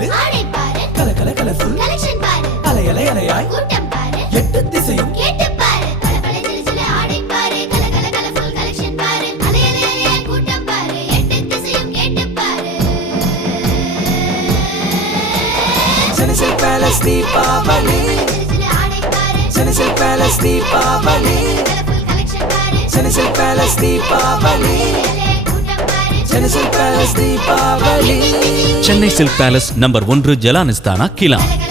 சிலு கல கல கலர்ஃபுல் அலை அலை அலையாய் எட்டு திசையும் Genesis Palace Deepavali Genesis Palace Deepavali Genesis Palace Deepavali Genesis Palace Deepavali Chennai Silk Palace No. 1 Jalanistana Kilam